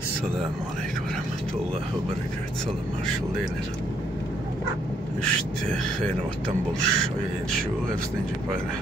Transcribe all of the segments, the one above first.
السلام عليكم ورحمة الله وبركاته. سلام marshal ليلر. İşte yine vatan buluş. Oyun şu hepsini payla.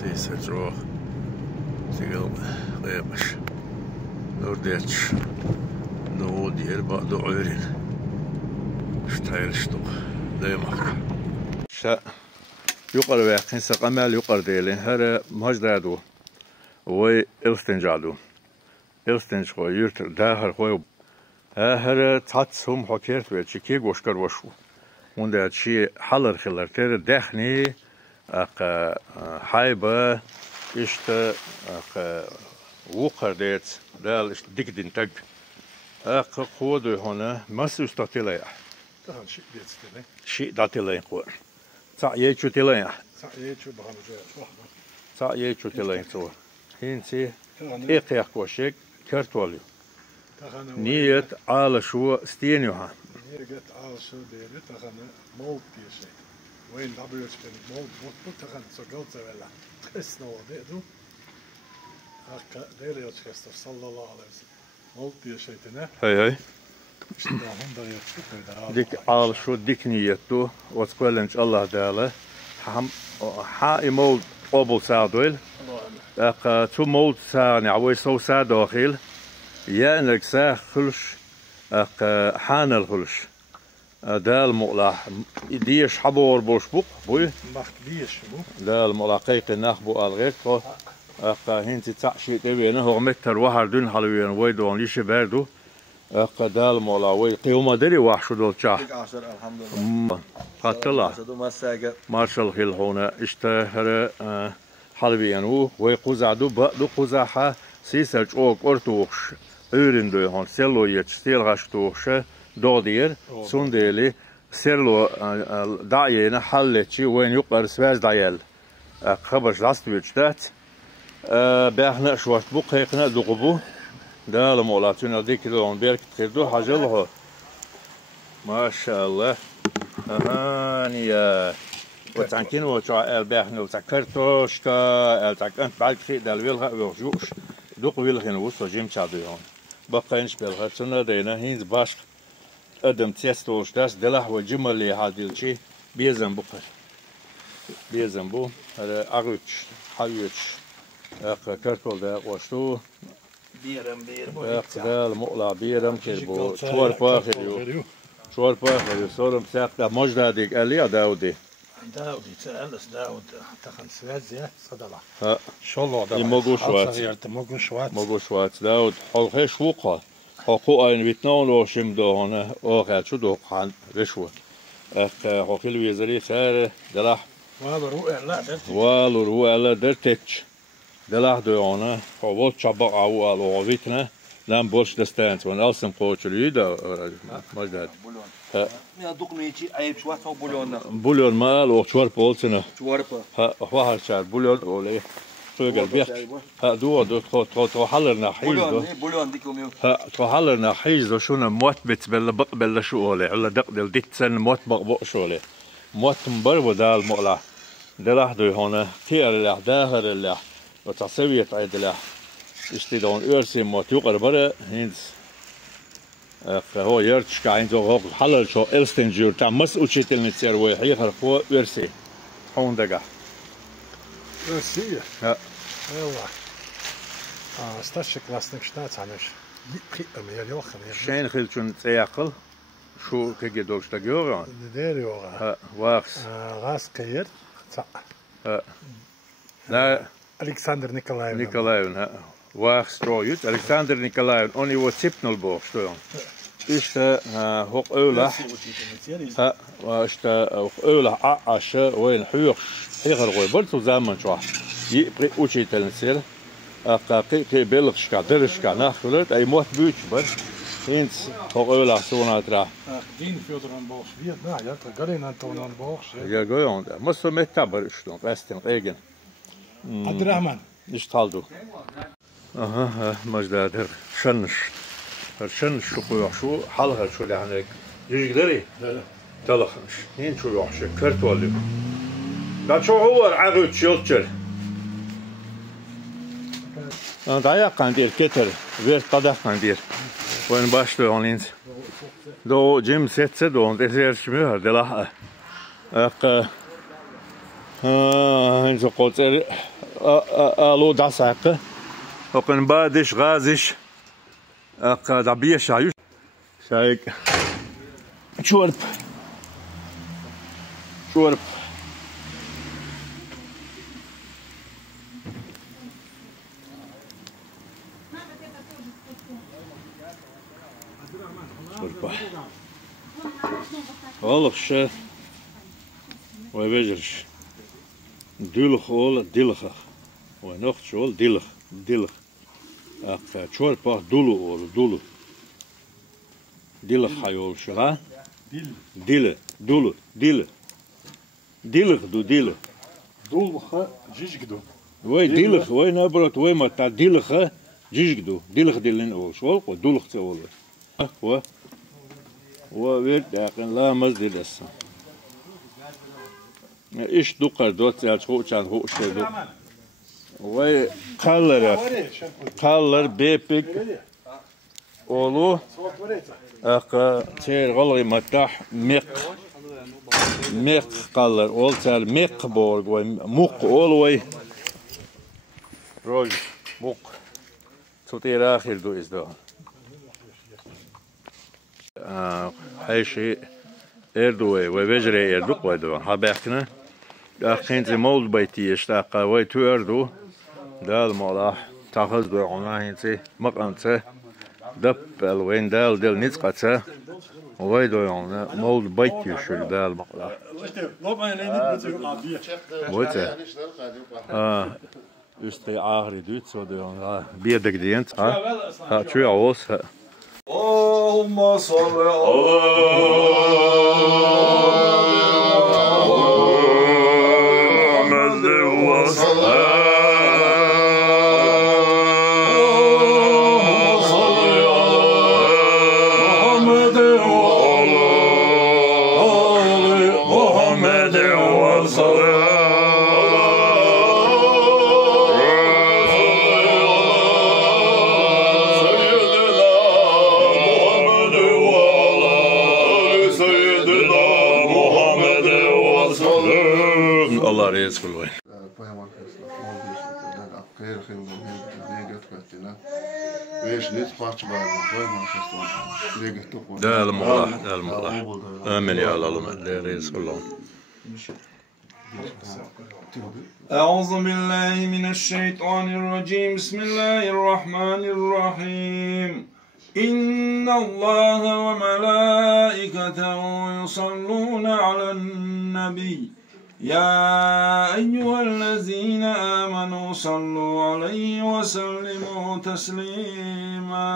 Seyse çok. Sigil kıymış. Nurdiyeç. Doğu diğer bağda öğren. İşte daymak. İşte yukarı ve kinse kamel yukarı değilin. Her macdadu. وي إلستنجادو إلستنج خوي يرتر داهر خوي هر تاتسهم حكيرت وشكي وشكر وشو وندا شي حلر خلر تر دخني أق حايبة إشت أق وقر ديت دال إشت ديك دين تج أق خودو هنا مس استطيلة تهان شيء بيتستلي شيء داتيلة خو تعيي شو تيلة تعيي شو بهالجو تعيي شو تيلة تو هنسي إقيا كوشك كرتوليو نيت على شو ستينيوها نيت على شو ديري تخنا موت شيء وين دبليوش كان موت تخنا سجلت ولا تحسنا وديدو هكا ديريوش كاستر صلى الله عليه وسلم موت شيء تنا هاي ديك على شو ديك نيتو وتقول إن شاء الله داله حائي مول قبل ساعدويل تو مولد ساعة نعوي سو ساعة داخل يا إنك ساعة خلش حان الخلش ده المقلع ديش حبور بوش بوق بوي ديش بو ده المقلع قيق النخبو الغيك هنتي تعشي تبينه هو متر وحر دون حلوين ويدو ليش باردو ده المقلع وي قيوم دري وحشو دول شاه الحمد لله قتلا مارشال خيل هنا اشتهر حلبيانو ويقوزعدو بقدو قوزعها سيسلج اوك ارتوخش öğrendö hon sello yetiştil gaştoğuşa doğdiyir sundeli sello dayene halleçi wen yuqar svez dayel خبر لاستويتشتات باحنا شوات بو قيقنا دقبو دا المولاتنا ديك لون بيرك تخدو حاجله ما شاء الله هانيا وتعنكين وتع الباحنا وتكرتوشكا التكنت بعد خيد الويلها وجوش دوق ويلهن وصو جيم تشاديون بقينش بالغتنا دينا هينز باش ادم تيستوش داس دله وجمل لي هاديلشي بيزن بقر بيزن بو هذا اغوتش حيوتش كرتول دا وشتو بيرم دا المقلع بيرم كيربو شوار باخريو شوار باخريو صورم ساقدا مجدا ديك اليا داودي داودي تألس داود تخن سوازيا صدلا ها شالله دا موجو شوات داود حلقه شوقه حقو اين ويتناون وشم دهانه آخر شو دوقان رشوه حقيل ويزري سار دلح والو روح لا درتش دلح دهانه حوال شبع او الوعيتنا لام بولش دستانت وان ألسم قوتشلي دا مجد يا دوق ميجي عيب شوات هو بوليون مال وشوار بولتنا شواربا ها واحد شار بوليون ولا فوق البيت ها دو تو حلرنا حيز بوليون ديكم يو ها تو حلرنا حيز شونا موت بت بلا شو ولا على دق دل ديت سن موت بق شو ولا موت مبر ودال مقلع دلح دو هنا تير له داهر له وتصويت عيد له استيدون أرسم موت يقر برا هينز هو يرتش كاين زو حلل شو إلستنجور تاع مسؤول شيء نتصير ويحيي خرفو أرسي هون دقة أرسي ها والله استشك لاسنك شتات عنش بقي أمير يوخن شين خلشون تياقل شو كي دوش تجورا ديري ورا ها واقس غاس قير ها لا ألكسندر نيكولايون ها واقس ترويت ألكسندر نيكولايون أني وسيبنل بوخ شلون إشتا هوق أولح ها وإشتا هوق أولح عاش وين حيوخ حيغر غوي برضو زمان شو يبقى أوشي تنسير أقاقي بلغش كدرش كناخلت أي موت بيوش بس هينس هوق أولح سونا ترى دين فيودران بوخ فيت نا يا تقرين أنتونان بوخ يا جويون ده مستو متابر شلون بستن قيجن عبد الرحمن إيش تالدو أها مجدادر شنش شنش شو حلقة شو اللي عندك يجي دري تلخنش هين شو يوحش كرت ولي لا شو هو عقد شيلتر Daja kan dir ketter, wer tada kan dir. When başlıyor onun ins. Do Jim setse do det ser smör det la. Ak so qotser alo dasak. Open badish gazish. Ak dabiye şayış. Şayık. Çorp. Çorp. Çorpa. Oğluk şu. Oy beceriş. Dülük ol dilik. Oy nocht ol dilik. Dilik. Ak çorpa dulu ol dulu. Dilik hayol şura. Dili. Dulu. Dili. Dilik du dili. Dulha jijgdu. Oy dilik. Oy nabrot oy mata dilik. Jijgdu. Dilik dilin ol. Şol ko duluk ol. Oy. وورد لكن لا مزدي لسه إيش دقر دوت يعني هو كان هو شيء دو وي قالر بيبك أولو أقا تير غلي متاح مق قالر أول تال مق بورج وي مق أولوي روج مق تطير آخر دو إزدو هايشي اردوي وبجري اردوق ودو حباكنا اخين زي مول بيتي اشتاق وي تو اردو دال مولا تاخذ دو عنا هنسي مقنسه دبل وين دال نيتقته وي دو عنا مول بيتي شو دال مقلا وته استي اخري دوت سو دو بيدك دينت ها شو عوس اللهم صل على محمد وسلم Allah razı olsun. ده المولى ده المولى آمين يا الله لا رزق الله. أعوذ بالله من الشيطان الرجيم بسم الله الرحمن الرحيم إن الله وملائكته يصلون على النبي يا أيها الذين آمنوا صلوا عليه وسلموا تسليما.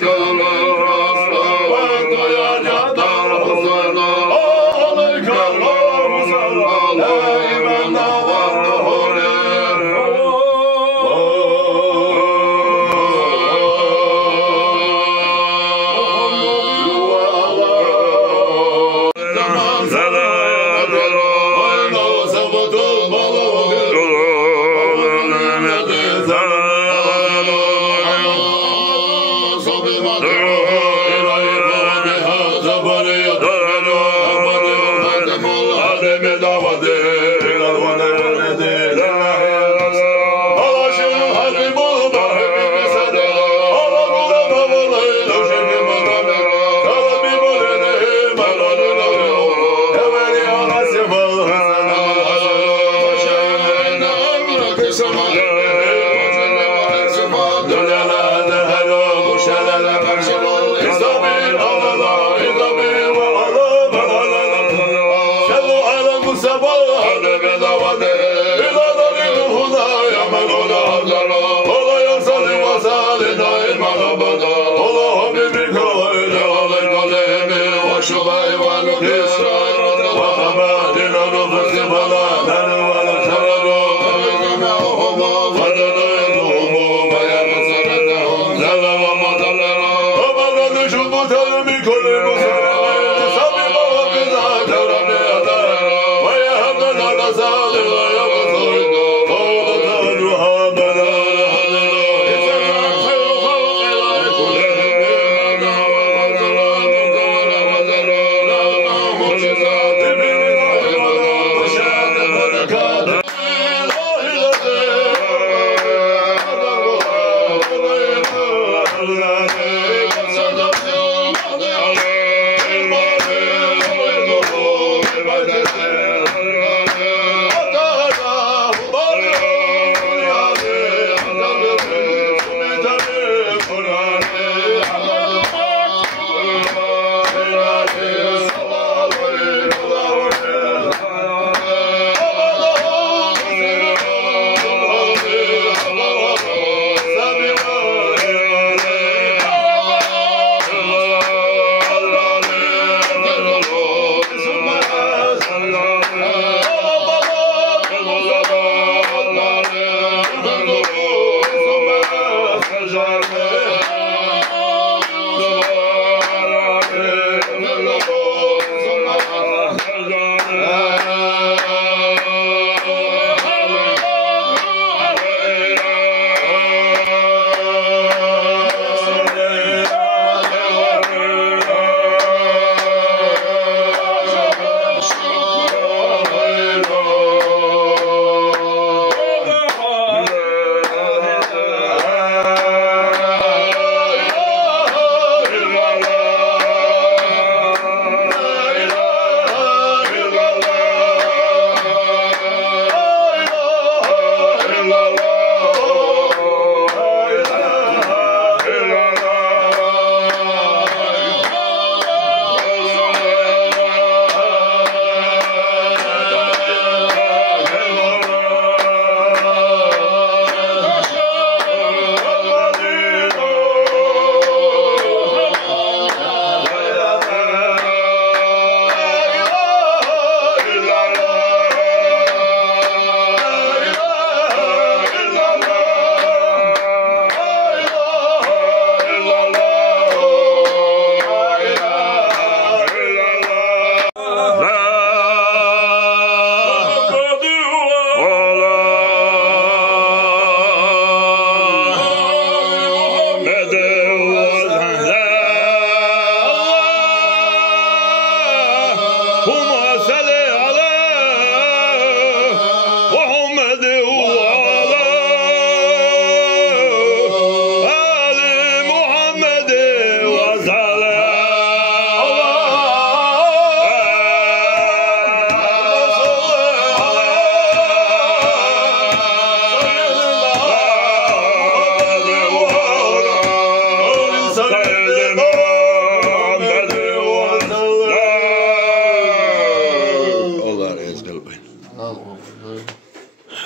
Come on.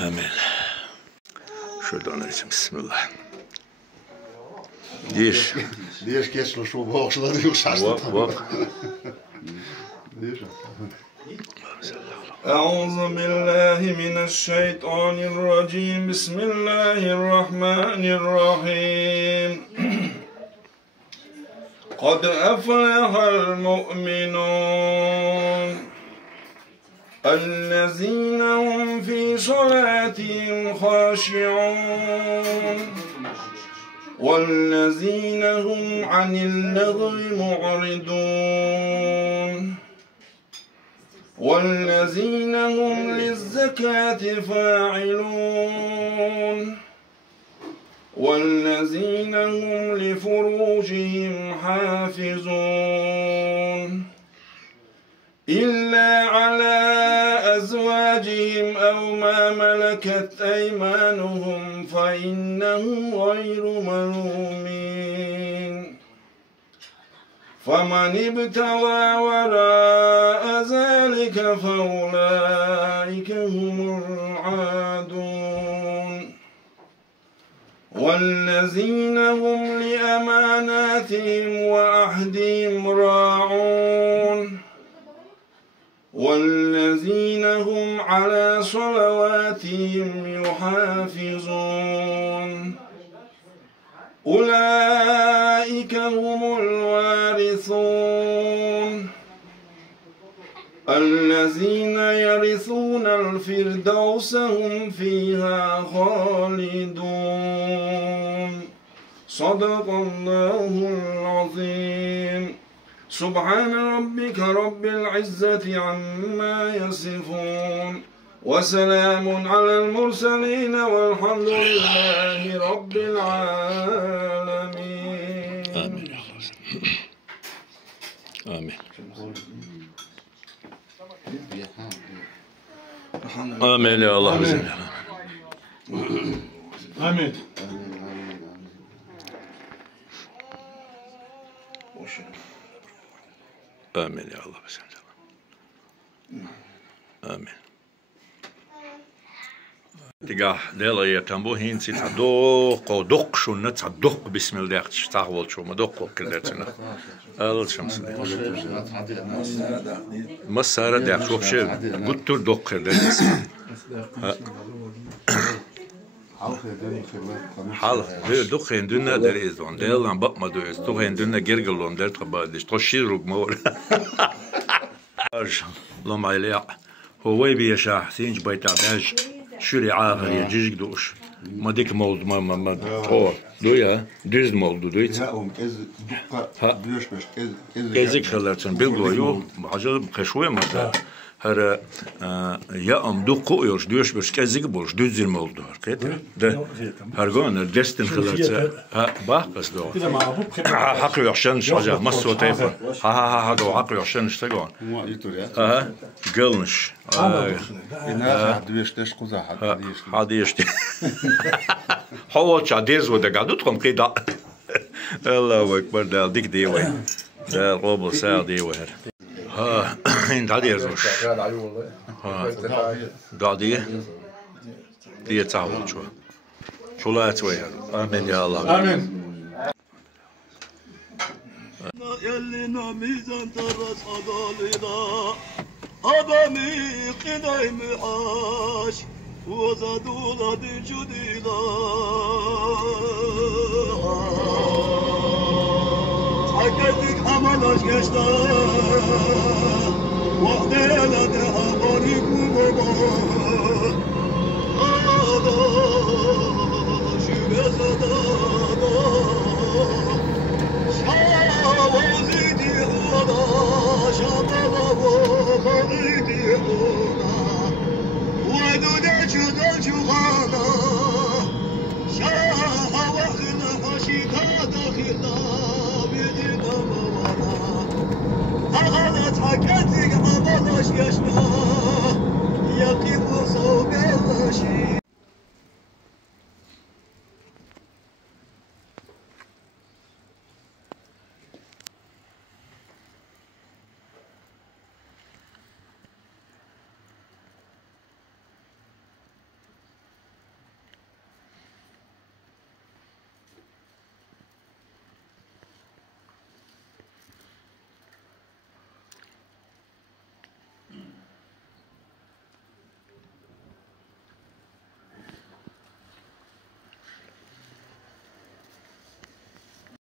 Amen. Şuradan açayım. Bismillah. Diyeş geçmiş şu boğuşları yok şaştı. Bak. أعوذ بالله من الشيطان الرجيم بسم الله الرحمن الرحيم قد أفلح المؤمنون الذين هم في صلاتهم خاشعون والذين هم عن اللغو معرضون والذين هم للزكاة فاعلون والذين هم لفروجهم حافظون إلا على أزواجهم أو ما ملكت أيمانهم فإنهم غير ملومين فمن ابتغى وراء ذلك فأولئك هم العادون والذين هم لأماناتهم وعهدهم راعون والذين هم على صلواتهم يحافظون أولئك هم الوارثون الذين يرثون الفردوس هم فيها خالدون صدق الله العظيم سبحان ربك رب العزة عما يصفون وسلام على المرسلين والحمد لله رب العالمين آمين يا الله آمين آمين يا الله آمين آمين يا الله بسم الله آمين تجاه ديلا يتنبو هين تصدق ودق شو نتصدق بسم الله تشتغل شو ما دق كلتنا الشمس مسارة ده شوف شيء قلت دق ده حال دق عندنا در إزون ديلا عم بق ما دويس تو عندنا جرجلون در تبادش تشير رجمور لما يليق هو يبي شاح سينج بيت عباج شوري عاقل يجيك دوش ما ديك مولد ما طور دويا ديز مولد دويت كذك خلاتن بيلغويو عجل خشوي ما هر يا ام دقو يوش دوش بس كذك بولش دوزير مولد كده ده هرغون دستن خلات ها باقس دو حقي عشان شجع مصو تيفا ها دو حقي عشان اشتغل ها قلنش حديش هو شاديز وده قاعدوا تقوم كده الله أكبر ده ديك ديوه ده ربع ساعة ديوه ها انت عادي يزوش ها ده دي تعود شو لا توي آمين يا الله آمين يلنا ميزان ترس عدالنا adamı kınayım aş Uzadula dicudila Çakırdık amalaş geçta Vahdela de habari kubaba